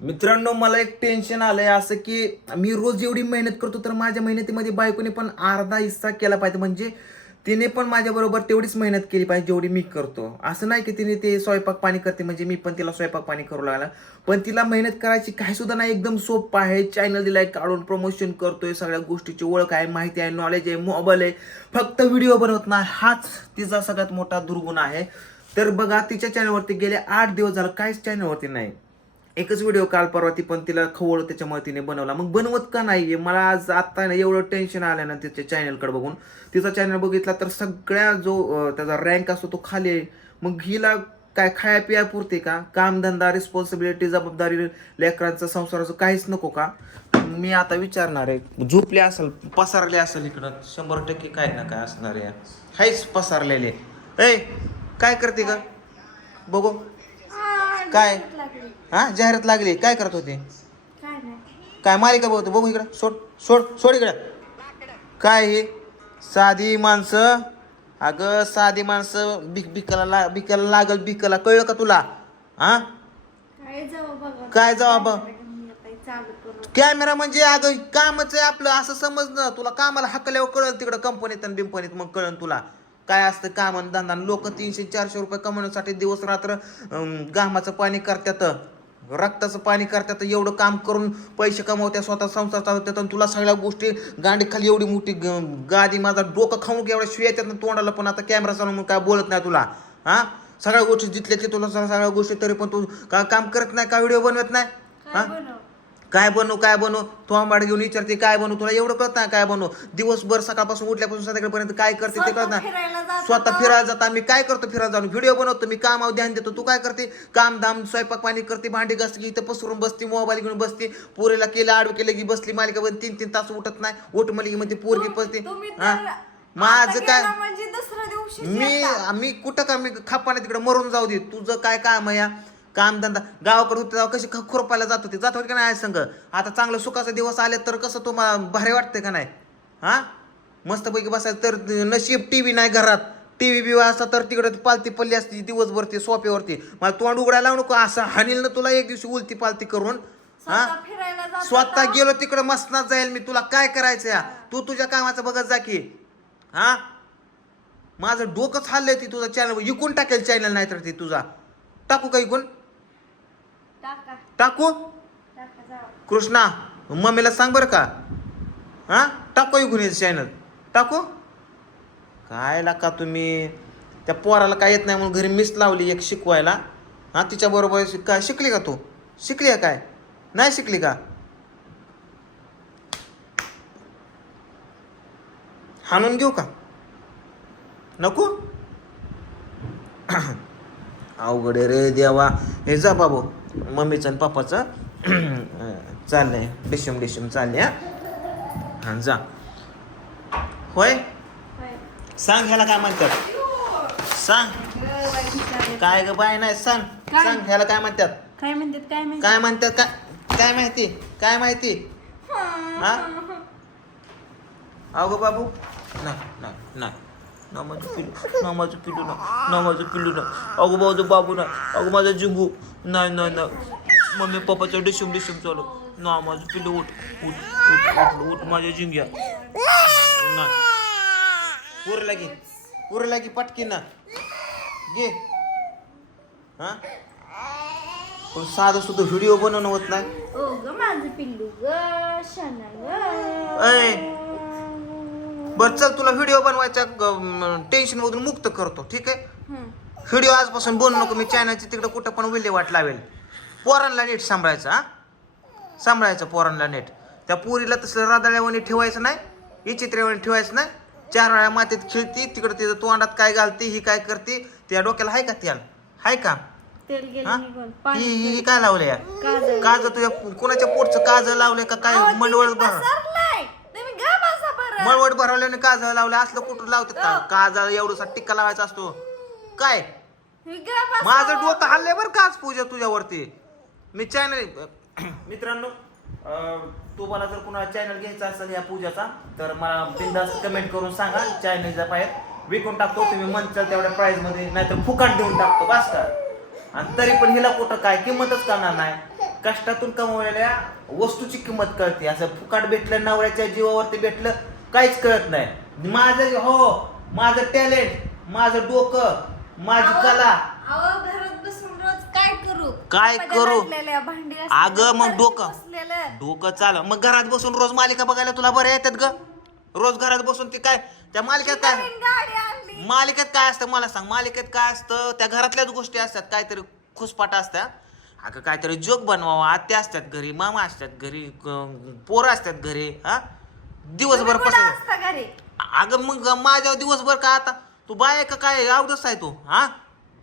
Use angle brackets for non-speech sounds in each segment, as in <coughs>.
मित्रांनो मला एक टेन्शन आलंय असं की मी रोज एवढी मेहनत करतो तर माझ्या मेहनतीमध्ये बायकोने पण अर्धा हिस्सा केला पाहिजे. म्हणजे तिने पण माझ्याबरोबर तेवढीच मेहनत केली पाहिजे जेवढी मी करतो. असं नाही की तिने ते स्वयंपाक पाणी करते म्हणजे मी पण तिला स्वयंपाक पाणी करू लागला. पण तिला मेहनत करायची काही सुद्धा नाही एकदम सोपं आहे. चॅनल दिलाय काढून प्रमोशन करतोय सगळ्या गोष्टीची ओळख आहे माहिती आहे नॉलेज आहे मोबाईल आहे. फक्त व्हिडिओ बनवत नाही हाच तिचा सगळ्यात मोठा दुर्गुण आहे. तर बघा तिच्या चॅनलवरती गेले आठ दिवस झालं काहीच चॅनलवरती नाही. एकच व्हिडिओ काल परवा ती पण तिला खवळ त्याच्यामुळे तिने बनवला. मग बनवत का नाही मला आज आता ना एवढं टेन्शन आलं ना तिच्या चॅनलकडे बघून. तिचा चॅनल बघितला तर सगळ्या जो त्याचा रँक असतो तो खाली आहे. मग हिला काय खाया पिया पुरते का? कामधंदा रिस्पॉन्सिबिलिटी जबाबदारी लेकरांचं संसाराचं काहीच नको का? मी आता विचारणार आहे झोपले असेल पसारले असेल इकडं शंभर टक्के काय ना काय असणार आहे. काहीच पसारलेले ए काय करते का बघू. काय? हा जाहिरात लागली. काय करत होते? काय नाही. काय मालिका बघतो बघू इकडं. सोड सोड सोड इकडं. काय हे? साधी माणसं. अगं साधी माणसं बिक बिकाला ला बिकाला लागल बिकाला कळलं का तुला? हा? काय जावं बघा. काय जावं बघ? मी आता? चालू करू कॅमेरा म्हणजे अगं कामच आहे आपलं. असं समज ना तुला कामाला हकल्यावर कळल तिकडं कंपनीत आणि बिंपनीत. मग कळन तुला. काय असतं काम आणि धंदा? लोक तीनशे चारशे रुपये कमवण्यासाठी दिवस रात्र घामाचं पाणी करतात रक्ताचं पाणी करतात एवढं काम करून पैसे कमवत्या स्वतः संसार चालवतात आणि तुला सगळ्या गोष्टी गांडी खाली एवढी मोठी गादी माझा डोकं खाऊन एवढ्या शिव्या येतात ना तोंडाला पण आता कॅमेरा चालवून काय बोलत नाही तुला हा? सगळ्या गोष्टी जिथल्या ते तुला सगळ्या गोष्टी तरी पण तू का काम करत नाही का व्हिडिओ बनवत नाही? हा? काय बनव काय तो आंबाड घेऊन विचारते काय बनवू? तुला एवढं कळत नाही काय बनवू. दिवसभर सकाळपासून उठल्यापासून संध्याकाळपर्यंत काय करते ते कळत नाही. स्वतः. फिरायला जाता मी काय करतो फिरायला जाऊन? व्हिडिओ बनवतो मी कामावर ध्यान देतो. तू काय करते? काम धाम स्वयंपाक पाणी करते भांडी घासते इथं पसरून बसते मोबाईल घेऊन बसते. पोरीला केलं आडवं केलं की बसली मालिका बन तीन तीन तास उठत नाही. उठ मालिका मध्ये पोरगी पसते हा? माझं काय? म्हणजे मी मी कुठं का मी खापाने तिकडे मरून जाऊ दे. तुझं काय काम आहे कामधंदा. गावाकडे होते तेव्हा कशी खुरपायला जात होती. जात होती का नाही संघ आता चांगलं सुखाचे दिवस आले तर कसं तुम्हाला भारी वाटतंय का नाही? हा? मस्तपैकी बसायचं तर नशीब टी व्ही नाही घरात. टी व्ही बी असता तर तिकडे पालती पल्ली असती दिवसभर ती सोप्यावरती. मला तोंड उघडायला लावू नको. असं हानील ना तुला एक दिवशी उलती पालती करून. हा? स्वतः. गेलो तिकडे मसनात जाईल मी. तुला काय करायचं या तू तुझ्या कामाचं बघत जा की. हा? माझं डोकंच हल्लंय ती तुझा चॅनल इकून टाकेल चॅनल नाही तर ती तुझा. टाकू का इकून? टाका. टाकू? टाका जावं कृष्णा मम्मीला सांग बरं का. हा? टाकू इकून चॅनल टाकू? काय लाका तुम्ही? त्या पोराला काय येत नाही म्हणून घरी मिस लावली एक शिकवायला. हा तिच्या बरोबर काय शिकली का तू? शिकली आहे काय? नाही शिकली का? हाणून घेऊ का? नको? <coughs> अवघड रे देवा. हे जा बाबू. मम्मीचं आणि पप्पाचं <clears throat> चाललंय. डिशम डिशम चालले हा. जा. होय. सांग ह्याला काय म्हणतात? सांग. काय ग बाय नाही सांग? सांग ह्याला काय म्हणतात? काय म्हणतात काय म्हणतात काय म्हणतात काय काय माहिती? काय माहिती? हा. अगो बाबू. नाही नाही ना. माझं पिल्लू ना माझं पिल्लू ना. ना माझं पिल्लू ना. अगो माझं बाबू ना. अगो माझा जिंगू. नाही नाही नाही. मम्मी पप्पाचं डिशूम डिशूम चालू. ना माझं पिल्लू उठ उठ उठ उठ उठ माझ्या जिंग्या नाही. पुरला की पुरला की पटकी ना घे. हा? पण साधं सुद्धा व्हिडिओ बनवणं होत नाही. ओ ग माझं पिल्लू ग शाना ऐ. ग बरं चल तुला व्हिडिओ बनवायच्या टेन्शन मधून मुक्त करतो ठीक आहे? हं. व्हिडिओ आजपासून बनवू नको मी चॅनलची तिकडे कुठं पण विल्हेवाट लावेल. पोरांना नीट सांभाळायचं हा? सांभाळायचं पोरांना नीट त्या पोरीला तसलं रादाळ्यावानी ठेवायचं नाही विचित्र्यावानी ठेवायचं नाही. चार वेळा मातीत खेळती तिकडं तिथं तोंडात काय घालते ही काय करते त्या डोक्याला हाय का त्याला हाय का? हा? ही ही ही काय लावलंय या काजळ. काज तुझ्या कोणाच्या पोटचं काज लावलंय का काय? अहो, ती मंडवळ मी भर पसरलंय. तुम्ही गा बसा बरं. मळवट भरवल्याने काजळ लावलं असलं कुठं लावतात का. काजळ एवढसा टिक्का लावायचा असतो. काय. माझं डोकं हल्लंय बरं का आज पूजा तुझ्यावरती? मी चॅनल <clears throat> मित्रांनो अं, तुम्हाला जर कुणाला चॅनल घ्यायचा असेल या पूजाचा तर मला बिंदास्त कमेंट करून सांगा. चॅनलच्या बाहेर विकून टाकतो. तुम्ही म्हणताल तेवढ्या प्राइसमध्ये नाहीतर फुकाट देऊन टाकतो. बस का? आणि तरी पण हिला कुठं काय किंमतच करणार नाही. कष्टातून कमवलेल्या वस्तूची किंमत कळते. असं फुकाट भेटलं नवऱ्याच्या जीवावरती भेटलं काहीच कळत नाही. माझं हो माझं टॅलेंट माझं डोकं माझी कला. अहो, घरात बसून रोज काय करू? काय भांडी अगं, मग डोकं. डोकं चाल. मग घरात बसून रोज मालिका बघायला तुला बरं येतात ग? रोज घरात बसून ती काय त्या मालिकेत काय? नवीन गाडी आणली. मालिकेत काय असतं मला सांग? मालिकेत काय असतं? त्या घरातल्याच गोष्टी असतात काहीतरी खुसपाट असतात अगं काहीतरी जोक बनवावा. आत्या असतात घरी मामा असतात घरी क- पोरं असतात घरी हा? दिवसभर तुम्ही कुठं पसंत असता घरी? अगं मग माझ्या दिवसभर का आता? तू बाय का काय? अवधच आहे तू हा?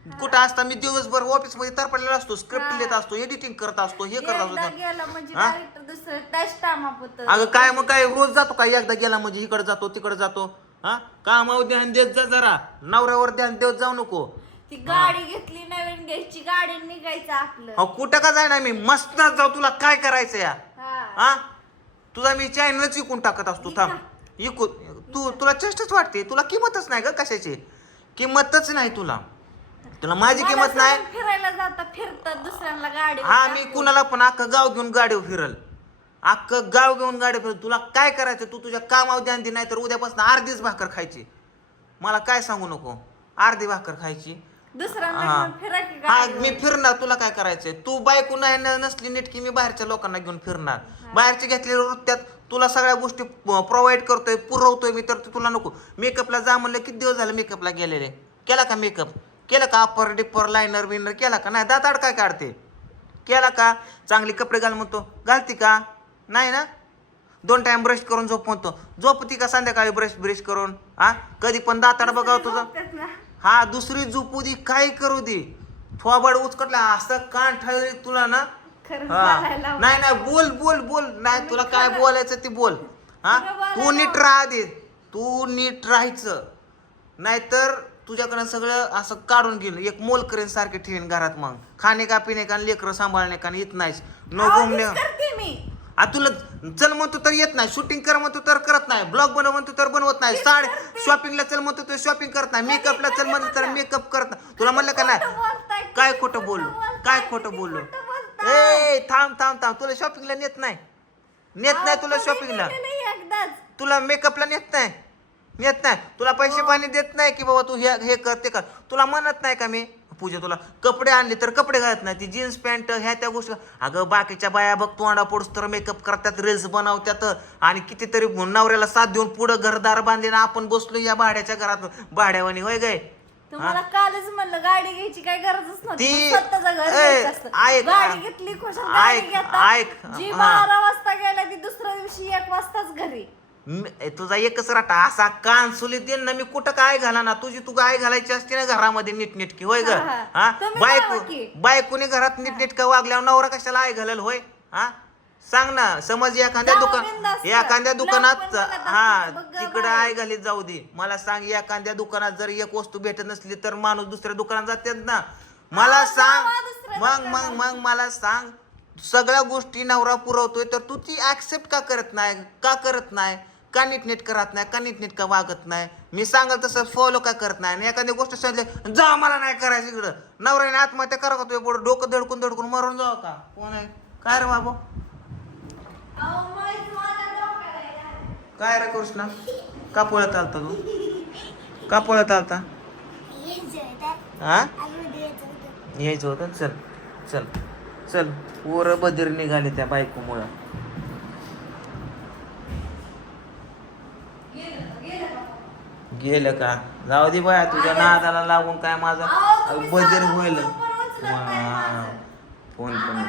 कुठं असता मी दिवसभर ऑफिसमध्ये तरपडलेला असतो स्क्रिप्ट. लिहित असतो एडिटिंग करत असतो हे करत एकदा असतो गेलं म्हणजे हा? दुसरं त्याच अगं काय मग काय रोज जातो काय एकदा गेला म्हणजे इकडे जातो तिकडे जातो. हा? कामावर ध्यान देत जा जरा. नवऱ्यावर ध्यान देत जाऊ नको. ती गाडी घेतली नवीन घ्यायची गाडी निघायचं आपलं. अहो कुठं का जाय ना मी? मस्त जाऊ तुला काय करायचं या हा. हा? तुझा मी चॅनलच विकून टाकत असतो थांब. इकून तू तुला चेष्टच वाटते? तुला किंमतच नाही ग कशाची? किंमतच नाही तुला. तुला माझी किंमत नाही. फिरायला जाता फिरतात दुसऱ्यांना गाडी हा मी कुणाला पण अख्खं गाव घेऊन गाडीवर फिरल. अख्खं गाव घेऊन गाडी फिरल. तुला काय करायचं? तू तुझ्या कामावर ध्यान दे नाही तर उद्यापासून अर्धीच भाकर खायची. मला काय सांगू नको? अर्धी भाकर खायची. हा. घेऊन फिरा की हा. मी फिरणार. तुला काय करायचंय? तू बायको नाही न- नसली नीट की मी बाहेरच्या लोकांना घेऊन फिरणार. बाहेरचे घेतलेल्या वृत्त्यात तुला सगळ्या गोष्टी प्रोव्हाइड करतोय पुरवतोय मी तर तुला नको. मेकअपला जा म्हणलं किती दिवस झालं मेकअपला गेलेले? केला का मेकअप केला का अप्पर डिप्पर लायनर बिनर केला का? नाही दाताड काय काढते. केला का? चांगले कपडे घाल म्हणतो. घालती का? नाही ना? दोन टाइम ब्रश करून झोप म्हणतो. झोपती का संध्याकाळी ब्रश ब्रश करून? हा? कधी पण दाताड बघाव तुझं. हा दुसरी झोपू दे काय करू दे. थोबाड उचकटला असं कान ठळली तुला ना खरं हा. नाही नाही बोल बोल बोल. नाही तुला काय बोलायचं ते बोल. हा? खरं बोलायला तू नीट राहा दे तू नीट राहायचं. नाहीतर तुझ्याकडे सगळं असं काढून घेईल एक मोल करेन सारखे ठेवीन घरात मग. खाणे का पिणे का लेकरं सांभाळणे का येत नाहीस. नो अहो, घुमणे तीच करते मी. आ तुला चल म्हणतो तर येत नाही. शूटिंग कर म्हणतो तर करत नाही. ब्लॉग बनव म्हणतो तर बनवत नाही. साड शॉपिंगला चल म्हणतो तर शॉपिंग करत नाही. मेकअपला चल म्हणतो तर मेकअप करत नाही. तुला म्हणलं का खोटं नाही? बोलताय, काय खोटं बोललो बोलताय, काय खोटं बोललो खोटं. ए थांब थांब थांब. तुला शॉपिंगला नेत नाही. नेत नाही तुला शॉपिंगला एकदाच. तुला मेकअपला नेत नाही. नेत नाही. तुला पैसे पाणी देत नाही की बाबा तू हे हे कर ते कर. तुला म्हणत नाही का मी? पूजा तुला कपडे आणले तर कपडे घालत नाही. ती जीन्स पॅन्ट ह्या त्या गोष्टी. अगं बाकीच्या बाया बघ तोंडा पोडस तर मेकअप करतात रील्स बनवतात. आणि कितीतरी नवऱ्याला साथ देऊन पुढं घरदार बांधले ना आपण बसलो या भाड्याच्या घरात. भाड्यावानी होय गाय तुम्हाला कालच म्हणलं गाडी घ्यायची काय गरजच नव्हती. ती- पण स्वतःचं घर ए, घ्यायचं असतं. ऐक, गाडी घेतली खुशाल गाडी ऐक, जी हा. बारा वाजता गेला ती दुसऱ्या दिवशी एक वाजताच घरी. मी- ए, तुझा एकच राटा असा कान सुली देईन ना मी कुठं काय घाला ना तुझी तू काय घालायची असते ना घरामध्ये नीटनेटकी होय ग? हा, हा. हा तुम्ही बायको की. बायकोने घरात नीटनेटका वागल्यावर नवरा कशाला आई घालेल होय? हा? सांग ना समज एखाद्या जावा दुकान बिनधास्त. एखाद्या दुकानात बघत हा बघ तिकडं. आई घालीत जाऊ दे. मला सांग एखाद्या दुकानात जर एक वस्तू भेटत नसली तर माणूस दुसऱ्या दुकानात जातात ना. मला हा, सांग दुसऱ्या मग मग. मग मला सांग सगळ्या गोष्टी नवरा पुरवतोय तर तू ती ऍक्सेप्ट का करत नाही? का करत नाही? का नीटनेट करत नाही? का नीटनेट का वागत नाही? मी सांगाल तसं फॉलो का करत नाही? आणि एखादी गोष्ट सांगितली जा मला नाही करायचं इकडं. नवऱ्याने आत्महत्या करा का तुझ्या पुढे? डोकं धडकून धडकून मरून जावं का? कोण आहे? काय रे बाबू अहो, माहीत मला डोक्याला यायला. काय रे कृष्णा? का पळत आलता तू? का पळत आलता? हा? यायचं होतं चल चल चल. पोरं बधीर निघाले त्या बायकोमुळं. गेलं का? जाऊ दे बाया तुझ्या नादाला लागून काय माझा साधं होईल. फोन पण